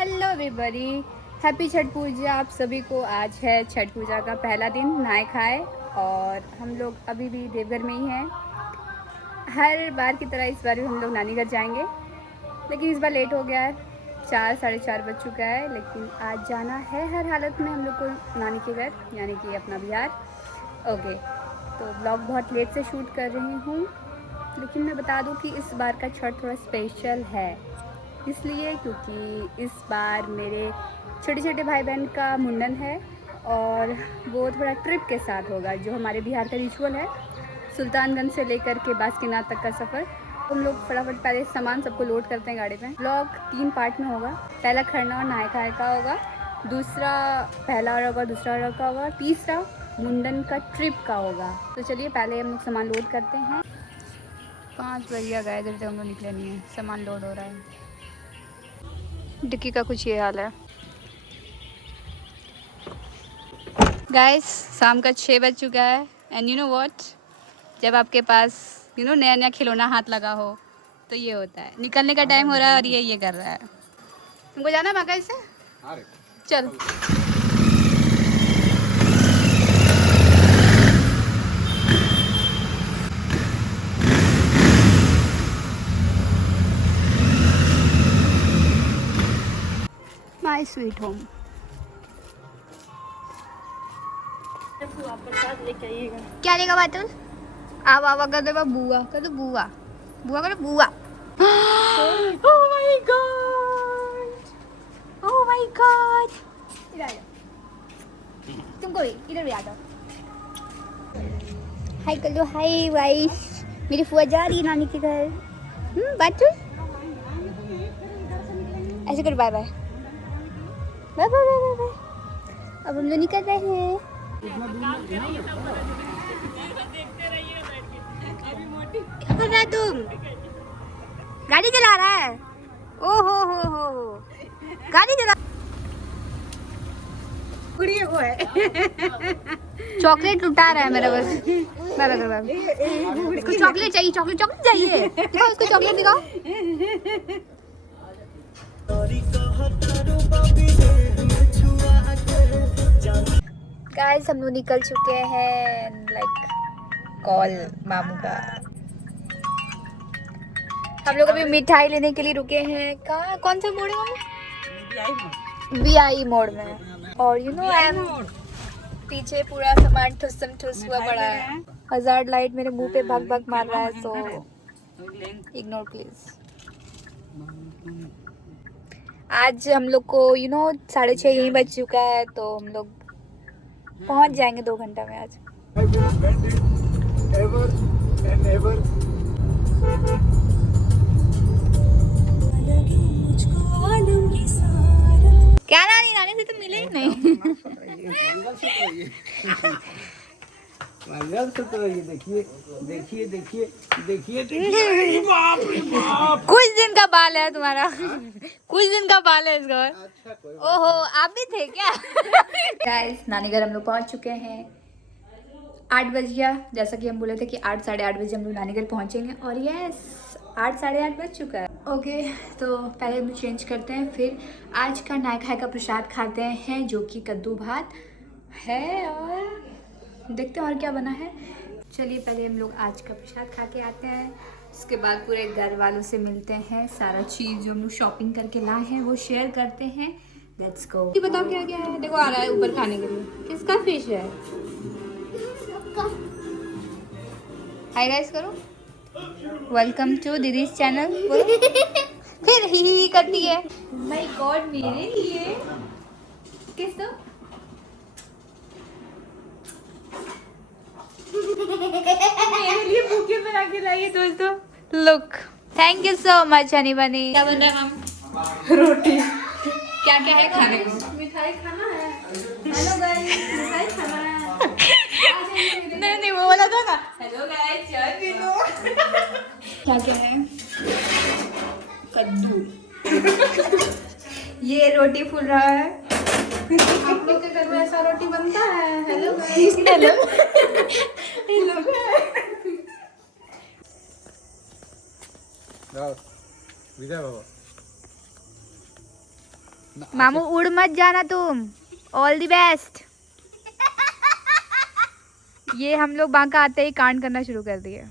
Hello everybody, happy Chhath पूजा आप सभी को। आज है छठ पूजा का पहला दिन, नहाए खाए और हम लोग अभी भी देवघर में ही हैं। हर बार की तरह इस बार भी हम लोग नानी घर जाएंगे, लेकिन इस बार लेट हो गया है। 4 साढ़े 4 बज चुका है, लेकिन आज जाना है हर हालत में हम लोग को नानी के घर, यानी कि अपना बिहार। ओके, तो ब्लॉग बहुत लेट से शूट कर रही हूँ, लेकिन मैं बता दूँ कि इस बार का छठ थोड़ा स्पेशल है। इसलिए क्योंकि इस बार मेरे छोटे छोटे भाई बहन का मुंडन है और वो थोड़ा ट्रिप के साथ होगा, जो हमारे बिहार का रिचुअल है। सुल्तानगंज से लेकर के बासुकीनाथ तक का सफ़र। हम लोग फटाफट पहले सामान सबको लोड करते हैं गाड़ी में। ब्लॉग 3 पार्ट में होगा। पहला खरना और नहाए खाए का होगा, दूसरा पहला और होगा, दूसरा और का होगा, तीसरा मुंडन का ट्रिप का होगा। तो चलिए पहले हम लोग सामान लोड करते हैं। 5 बजे गए, इधर से हम लोग निकले नहीं है, सामान लोड हो रहा है। डिक्की का कुछ ये हाल है। गाइस, शाम का 6 बज चुका है एंड यू नो व्हाट, जब आपके पास नया नया खिलौना हाथ लगा हो तो ये होता है। निकलने का टाइम हो रहा है और ये कर रहा है। तुमको जाना है बाका से? चल। My sweet home. क्या लेगा बातुल? आवा कर दे बुआ, कर दो बुआ, बुआ कर बुआ। Oh my God, oh my God. इधर आ जाओ, तुमको भी इधर भी आ जाओ। हाय कर दो, हाय गाइस। मेरी फुआ जा रही है नानी के घर। बातुल ऐसे करो, bye bye bye bye bye bye. अब हम लोग निकल रहे हैं। क्या कर रहा है तुम? गाड़ी चला रहा है? ओ हो गाड़ी चला। वो है चॉकलेट लुटा रहा है मेरा बस। उसको चॉकलेट चाहिए, चॉकलेट चाहिए। दिखाओ उसको, चॉकलेट दिखाओ। गाइस, हम लोग निकल चुके हैं लाइक कॉल मामू का। हम लोग अभी मिठाई लेने के लिए रुके हैं। कहाँ, कौन सा मोड़ है मामू? बीआई मोड़ में। और यू नो आई एम पीछे पूरा सामान ठुसम ठुस हुआ पड़ा है। हजार्ड लाइट मेरे मुंह पे भग भग मार रहा है, तो इग्नोर प्लीज। आज हम लोग को 6:30 यहीं बज चुका है, तो हम लोग पहुंच जाएंगे 2 घंटा में आज। क्या नानी से तो मिले ही नहीं। देखिए कुछ दिन का बाल है तुम्हारा। कुछ दिन का बाल है इसका। ओहो, आप भी थे क्या? गाइस, नानी घर हम लोग पहुंच चुके हैं। 8 बज गया, जैसा कि हम बोले थे कि 8 साढ़े 8 बजे हम लोग नानी घर पहुंचेंगे, और यस 8 साढ़े 8 बज चुका है। ओके, तो पहले हम चेंज करते हैं, फिर आज का नहाए खाए का प्रसाद खाते हैं, जो कि कद्दू भात है, और देखते हैं और क्या बना है। चलिए पहले हम लोग आज का प्रसाद खा के आते हैं, उसके बाद पूरे घर वालों से मिलते हैं, सारा चीज़ जो हम लोग शॉपिंग करके लाए हैं वो शेयर करते हैं। Let's go. बताओ क्या क्या है। देखो आ रहा है ऊपर खाने के लिए। किसका फिश है? हाय गाइस करो, वेलकम टू दीदीज चैनल। फिर ही करती है। माय गॉड, मेरे लिए किस दो? मेरे लिए बुके बना के लाइए दोस्तों। Look, thank you so much Honey बनी। क्या बन रहा है हम? रोटी। क्या क्या है खाने को? मिठाई खाना है। हेलो गाइस, मिठाई खाना है। नहीं वो वाला था ना। हेलो गाइस, चाय पी लो। क्या क्या है? कद्दू। ये रोटी फूल रहा है। आप लोग के घर में ऐसा रोटी बनता है? Hello guys. Hello hello. Vijay बाबा मामू उड़ मत जाना तुम। All the best. ये हम लोग बांका आते ही कांड करना शुरू कर दिए।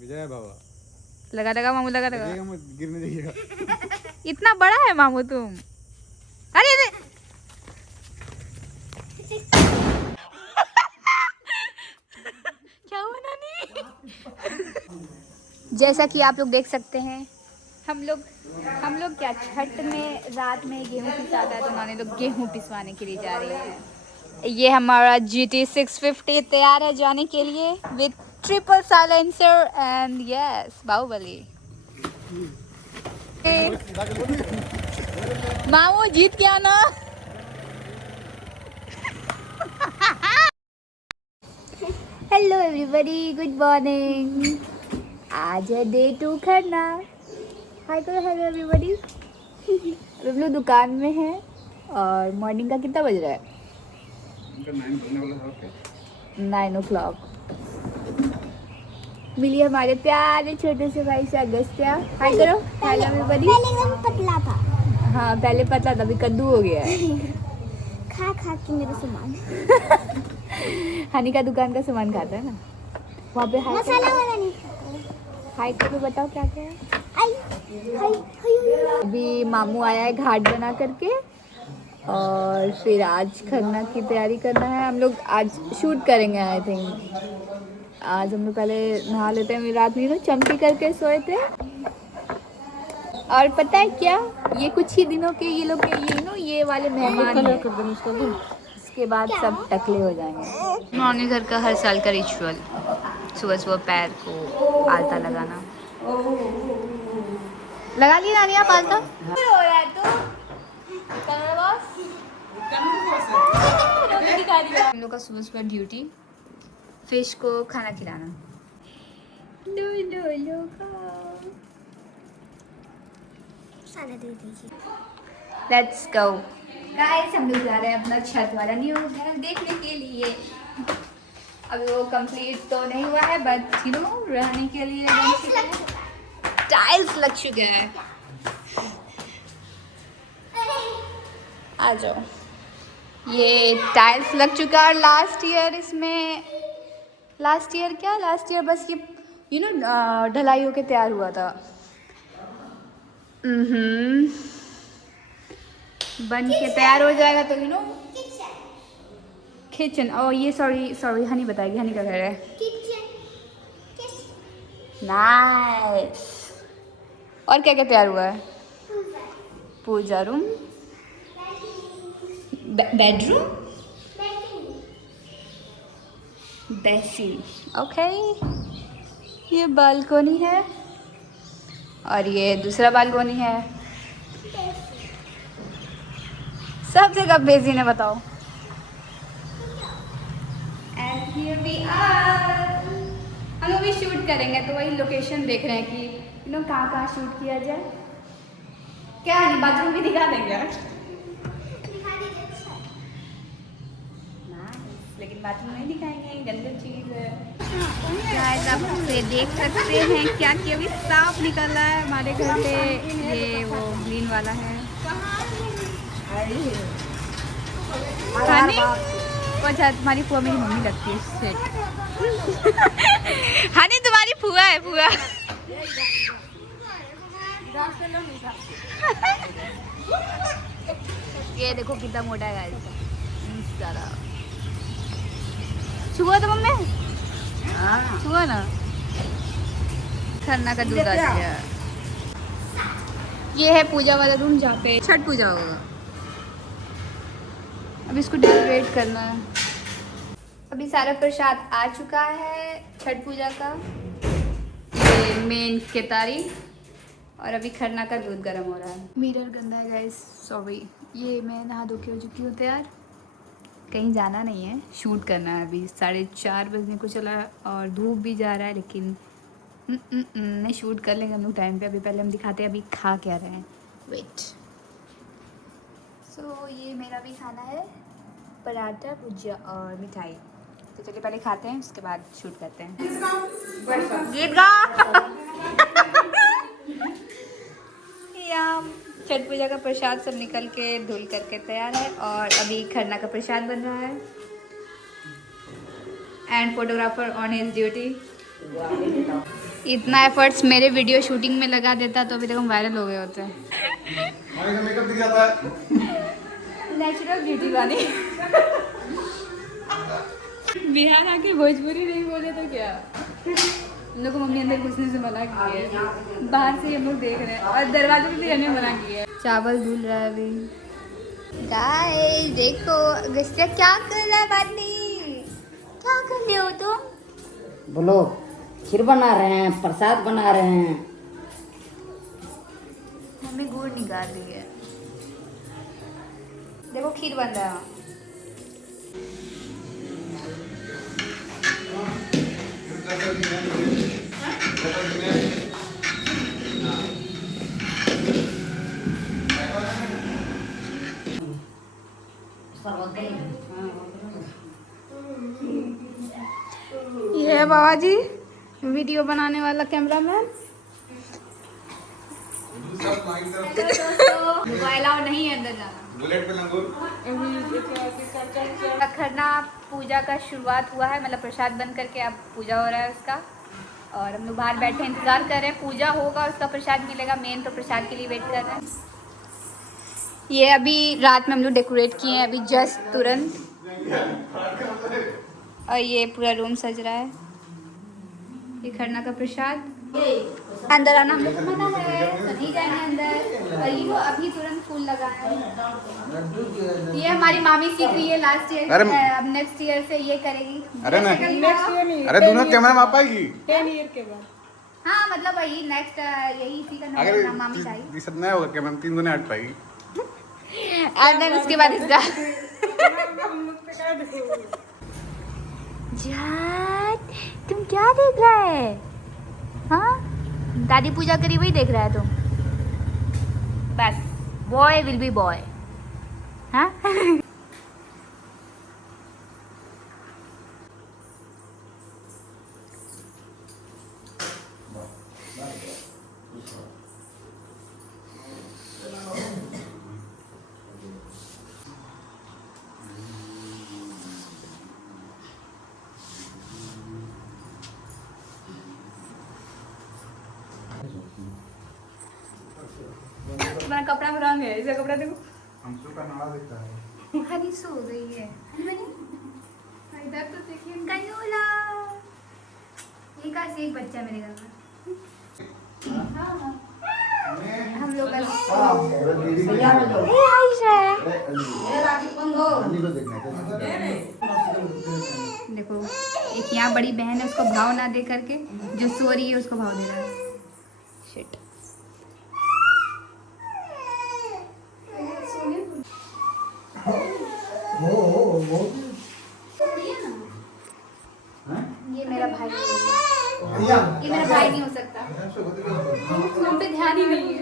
विजय बाबा लगा लगा मामू, लगा लगा। गिरने जाइएगा। इतना बड़ा है मामू तुम। अरे अरे क्या हुआ नानी? जैसा कि आप लोग देख सकते हैं, हम लोग क्या छठ में रात में गेहूं पिसा था, तो नानी लोग गेहूं पिसवाने के लिए जा रहे हैं। ये हमारा GT 650 तैयार है जाने के लिए with triple silencer and yes Baahubali. मामू जीत गया ना। Hello everybody, good morning. आज है डे 2 खरना। हाय करो हेलो एवरीबॉडी। हम लोग दुकान में हैं और मॉर्निंग का कितना बज रहा है? 9 o'clock। मिली हमारे प्यारे छोटे से भाई से अगस्त्या। हाय करो हेलो एवरीबॉडी। पहले एकदम पतला था। हाँ पहले पतला था, अभी कद्दू हो गया है। खा खा के मेरा सामान। हनी का दुकान का सामान खाता है ना वहाँ पे। हाय मसाला वाला नहीं खाता। हाय करो, बताओ क्या क्या है। आई हाय हाय। अभी मामू आया है घाट बना करके और फिर आज खरना की तैयारी करना है। हम लोग आज शूट करेंगे आई थिंक। आज हम लोग पहले नहा लेते हैं। रात में ना चमकी करके सोए थे। और पता है क्या, ये कुछ ही दिनों के ये लोग के ये वाले मेहमान हैं। इसके बाद सब टकले हो जाएंगे। नानी घर का हर साल का रिचुअल, सुबह सुबह पैर को आलता लगाना। लगा लिया नानी आप आलता? हो रहा है तो हम लोग का सुबह सुबह ड्यूटी, फिश को खाना खिलाना। सारा दे दीजिए। लेट्स गो गाइस, हम लोग जा रहे हैं अपना छत वाला न्यू घर देखने के लिए। अभी वो कंप्लीट तो नहीं हुआ है बट यू नो रहने के लिए टाइल्स लग चुके हैं। आ जाओ। ये टाइल्स लग चुका है और लास्ट ईयर बस ये यू नो ढलाई होके तैयार हुआ था। बन के तैयार हो जाएगा तो यू नो किचन। और ये सॉरी हनी बताएगी, हनी का घर है। नाइस। और क्या क्या तैयार हुआ है? पूजा रूम, बेडरूम, बेसिन, ओके। ये बालकोनी है और ये दूसरा बालकोनी है। सब जगह बेसिन है, बताओ। And here we are. हम लोग भी शूट करेंगे तो वही लोकेशन देख रहे हैं कि यू नो कहाँ शूट किया जाए। क्या है, बाथरूम भी दिखा देंगे लेकिन बाथरूम नहीं दिखाएंगे, गंदी चीज़ है। गाइस आप देख सकते हैं क्या कि अभी सांप निकल रहा है हमारे घर पे। ये वो ग्रीन वाला है। अच्छा तुम्हारी फुआ मेरी मम्मी लगती है। हनी तुम्हारी फुआ है, फुआ। ये देखो कितना मोटा है गाइस। छुआ तो मम्मी, छुआ ना। खरना का दूध आ गया। ये है पूजा वाला रूम जहाँ पे छठ पूजा होगा। अब इसको डेकोरेट करना है। अभी सारा प्रसाद आ चुका है छठ पूजा का। ये मेन केतारी और अभी खरना का दूध गर्म हो रहा है। मिरर गंदा है गाइस, सॉरी। ये मैं नहा धो के हो चुकी हूँ तैयार। कहीं जाना नहीं है, शूट करना है। अभी 4:30 बजने को चला और धूप भी जा रहा है, लेकिन नहीं शूट कर लेंगे हम लोग टाइम पे। अभी पहले हम दिखाते हैं अभी खा क्या रहे हैं। वेट। सो ये मेरा भी खाना है, पराठा, भुजिया और मिठाई। तो चलिए पहले खाते हैं, उसके बाद शूट करते हैं। गीत गा। छठ पूजा का प्रसाद सब निकल के धुल करके तैयार है और अभी खरना का प्रसाद बन रहा है। And photographer on his duty. इतना एफर्ट्स मेरे वीडियो शूटिंग में लगा देता तो अभी तक हम वायरल हो गए होते हैं। मेकअप दिख जाता है। नेचुरल ब्यूटी वाली। बिहार आके भोजपुरी नहीं बोले तो क्या। हम लोग को मम्मी अंदर घुसने से मना की है, बाहर से हम लोग देख रहे हैं और दरवाजे पे भी रहने मना की है। चावल धुल रहा है अभी। गाइस देखो गुस्सा क्या कर रहा है बाटी, क्या कर रहे हो तुम? बोलो। खीर बना रहे हैं, प्रसाद बना रहे हैं। मम्मी गुड़ निकाल रही है। देखो खीर बन रहा है। ये है बाबा जी, वीडियो बनाने वाला कैमरामैन। मोबाइल आओ नहीं है अंदर जाना। बुलेट पे लंगूर। खरना पूजा का शुरुआत हुआ है, मतलब प्रसाद बन करके अब पूजा हो रहा है उसका। और हम लोग बाहर बैठे इंतजार कर रहे हैं, पूजा होगा उसका प्रसाद मिलेगा। मेन तो प्रसाद के लिए वेट कर रहे हैं। ये अभी रात में हम लोग डेकोरेट किए हैं, अभी जस्ट तुरंत। और ये पूरा रूम सज रहा है। ये खरना का प्रसाद। अंदर आना हम लोग को मना है, तो नहीं जाएंगे अंदर। और ये अभी तुरंत फूल लगाए हैं। ये हमारी मामी सीख रही है लास्ट ईयर, अब नेक्स्ट ईयर से ये करेगी। अरे नहीं, अरे दोनों कैमरा में आ पाएगी 10 ईयर के बाद। हाँ मतलब वही नेक्स्ट यही इसी का अगर नाम मामी का ही। ये सब नया होगा कैमरा में 3 गुना हट पाएगी। और देन उसके बाद इसका जात तुम क्या देख रहा है? हाँ दादी पूजा करी वही देख रहा है तुम? बस बॉय विल बी बॉय। हाँ तुम्हारा कपड़ा में रंग है, इसका कपड़ा देखो। हमसू का नाड़ा दिखता है। हनी सो गई है। इधर तो देखिए कनोला। ये का से एक बच्चा मेरे घर में। हाँ हम लोग देखो एक यहाँ बड़ी बहन है, उसको भाव ना दे करके जो सो रही है उसको भाव दे रहा है। शिट ये मेरा भाई नहीं है। ये मेरा भाई नहीं हो सकता, हम पे ध्यान ही नहीं है।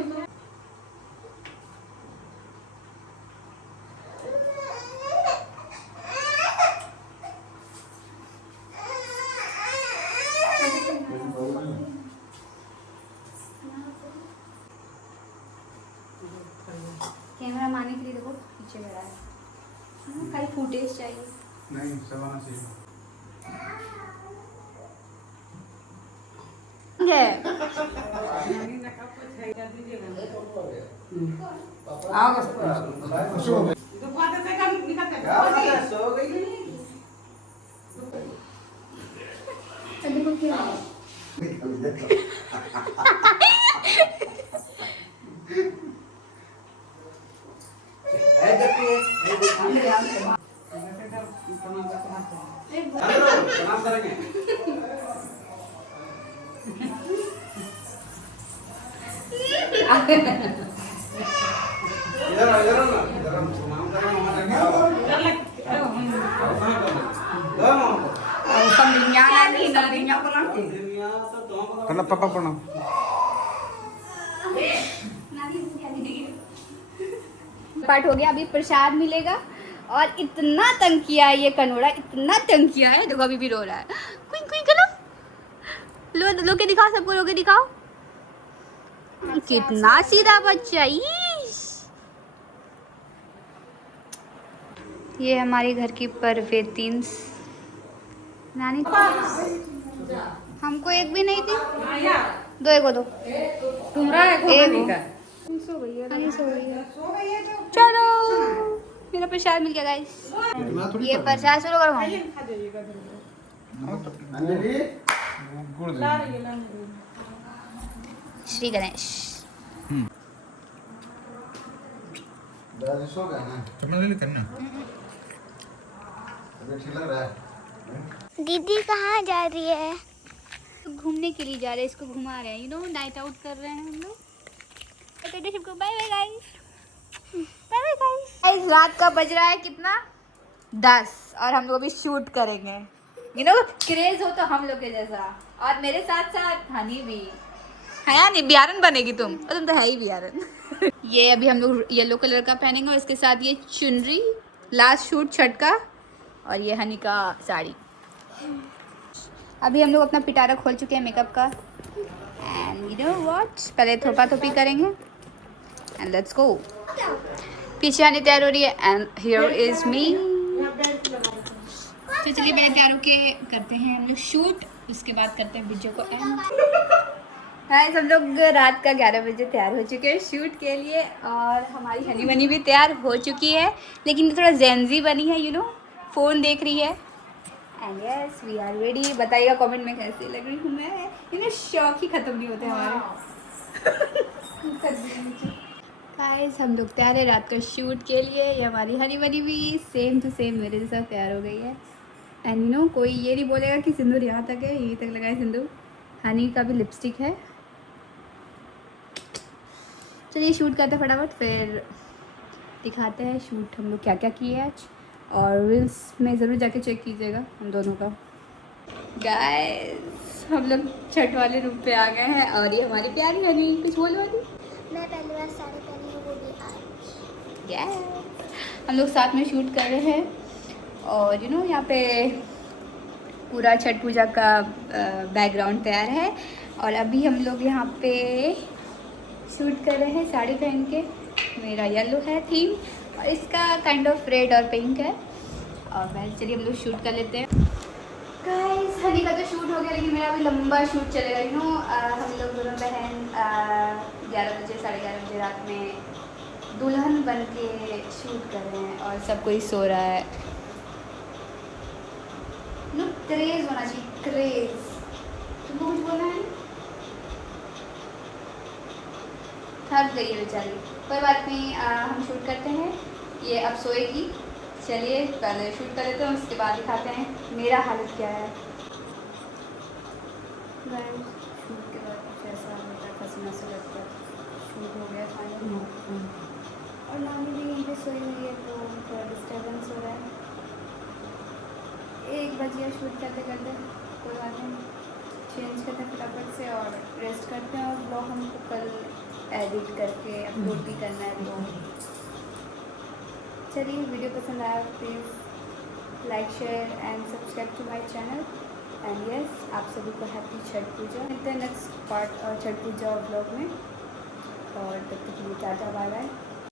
कैमरा मारने के लिए देखो पीछे बैठा है। कल फुटेज चाहिए। नहीं सब आना चाहिए। देखो क्या करना पापा प्रणाम। पार्ट हो गया, अभी प्रसाद मिलेगा। और इतना तंग किया है ये कनोड़ा, इतना तंग किया है, देखो अभी भी रो रहा है। कुई कुई करो, लो के दिखाओ सबको, लो के दिखाओ। कितना सीधा बच्चा। ईश ये हमारे घर की परवेतीन नानी। हमको एक भी नहीं दी, दो एक दो नानी सो गई है। चलो मेरा प्रसाद मिल गया गाइस। ये प्रसाद शुरू करो मम्मी। श्री गणेश। दीदी कहाँ जा रही है? घूमने के लिए जा रहे हैं, इसको घुमा रहे हैं, नाइट आउट कर रहे हैं हम लोग। Bye bye guys, bye bye guys. रात का बज रहा है कितना 10 और हम लोग अभी शूट करेंगे। क्रेज हो तो हम लोग के जैसा, और मेरे साथ साथ हनी भी है। नहीं बियारन बनेगी तुम, और तुम तो है ही बियारन। ये अभी हम लोग येलो कलर का पहनेंगे और इसके साथ ये चुनरी, लास्ट शूट छठ का, और ये हनी का साड़ी। अभी हम लोग अपना पिटारा खोल चुके हैं मेकअप का। एंड यू नो व्हाट, पहले थोपा थोपी करेंगे एंड लेट्स गो। पीछे आने तैयार हो रही है एंड हियर इज मी। तो चलिए मेरे तैयार होके करते हैं हम लोग शूट, उसके बाद करते हैं वीडियो को एंड। गाइस हम लोग रात का 11 बजे तैयार हो चुके हैं शूट के लिए, और हमारी हनी बनी भी तैयार हो चुकी है, लेकिन थोड़ा जेंजी बनी है, फ़ोन देख रही है। And yes we are ready. बताइएगा कमेंट में कैसे लग रही हूँ मैं। शौक ही ख़त्म नहीं होते हमारे। गाइस हम लोग तैयार है रात का शूट के लिए। ये हमारी हनी बनी भी सेम टू सेम मेरे जैसा तैयार हो गई है। एंड कोई ये नहीं बोलेगा कि सिंदूर यहाँ तक है, यहीं तक लगा है सिंदूर। हनी का भी लिपस्टिक है। चलिए शूट करते हैं फटाफट, फिर दिखाते हैं शूट हम लोग क्या क्या किए आज, और रील्स में ज़रूर जाके चेक कीजिएगा हम दोनों का। गाइस हम लोग छठ वाले रूम पे आ गए हैं, और ये हमारी प्यारी हनी। कुछ बोल वाली? मैं पहली बार साड़ी पहनी हूँ, वो भी आज। यस हम लोग साथ में शूट कर रहे हैं, और यहाँ पे पूरा छठ पूजा का बैकग्राउंड तैयार है, और अभी हम लोग यहाँ पे शूट कर रहे हैं साड़ी पहन के। मेरा येलो है थीम, और इसका काइंड ऑफ रेड और पिंक है। और वैसे चलिए हम लोग शूट कर लेते हैं। गाइस हनी का तो शूट हो गया, लेकिन मेरा अभी लंबा शूट चलेगा। हम लोग दोनों बहन 11 बजे 11:30 बजे रात में दुल्हन बन के शूट कर रहे हैं, और सब कोई सो रहा है। क्रेज होना चाहिए, क्रेज। तुमको कुछ बोलना है? थक गई है बेचारी, कोई बात नहीं। हम शूट करते हैं, ये अब सोएगी। चलिए पहले शूट कर लेते हैं, उसके बाद दिखाते हैं मेरा हालत क्या है। शूट के बाद कुछ ऐसा होता है, पसीना से लगता है। शूट हो गया फाइनल, और नानी भी यहीं पे सोई हुई है, तो थोड़ा डिस्टर्बेंस हो रहा है। 1 बज गया शूट करते करते, कोई बात नहीं। चेंज करते हैं फटाफट से और रेस्ट करते हैं, और ब्लॉग हमको कल एडिट करके अपलोड भी करना है। तो चलिए वीडियो पसंद आया please like share and subscribe to my channel. And yes आप सभी को हैप्पी छठ पूजा। मिलते हैं next part Chhath Puja blog में, और तब तक के लिए टाटा बाय बाय।